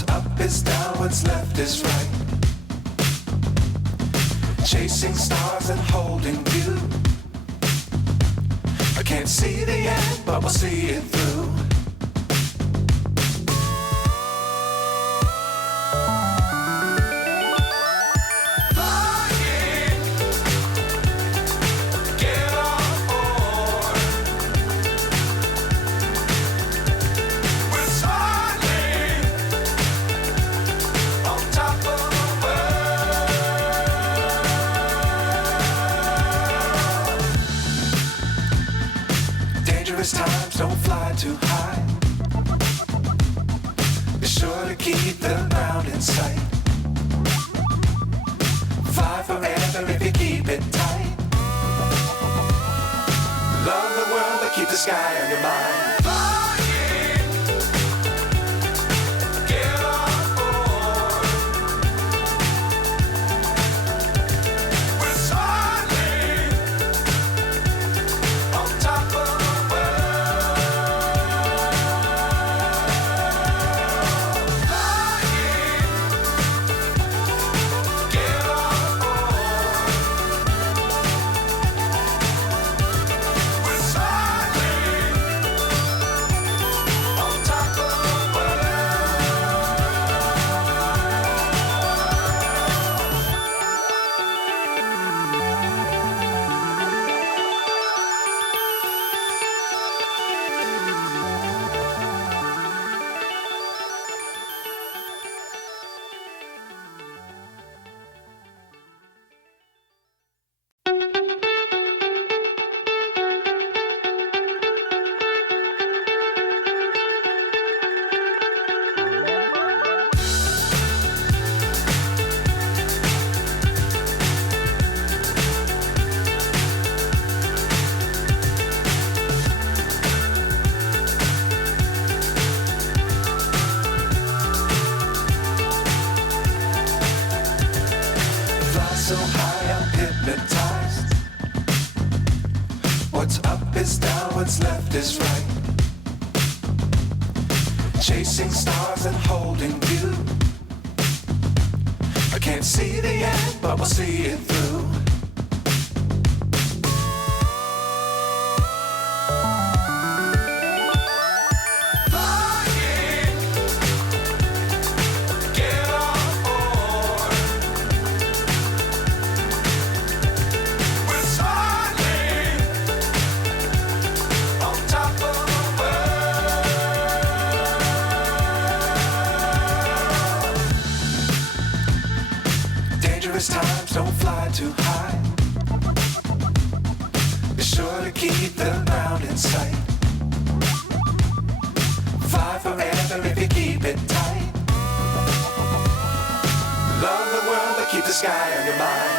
What's up is down, what's left is right. Chasing stars and holding you. I can't see the end, but we'll see it through. Times don't fly too high. Be sure to keep the ground in sight. Fly forever if you keep it tight. Love the world but keep the sky on your mind. So high I'm hypnotized. What's up is down, what's left is right. Chasing stars and holding you. I can't see the end, but we'll see it through. Times don't fly too high. Be sure to keep the ground in sight. Fly forever if you keep it tight. Love the world but keep the sky on your mind.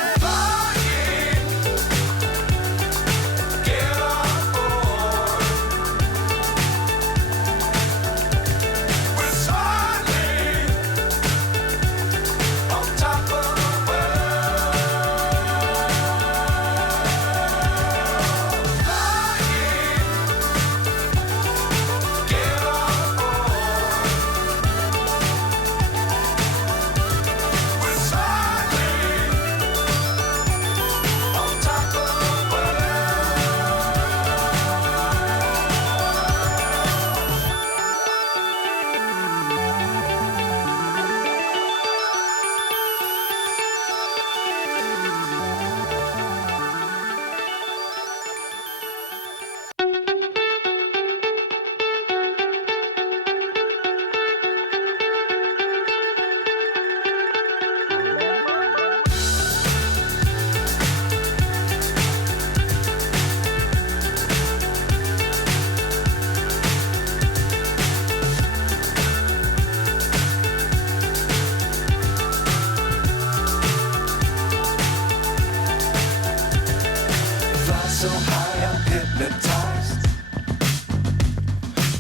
So high I'm hypnotized.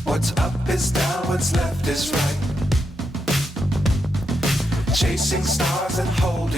What's up is down, what's left is right. Chasing stars and holding